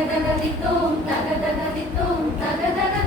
தக தக தித்தோம் தக தக தித்தோம் தக தக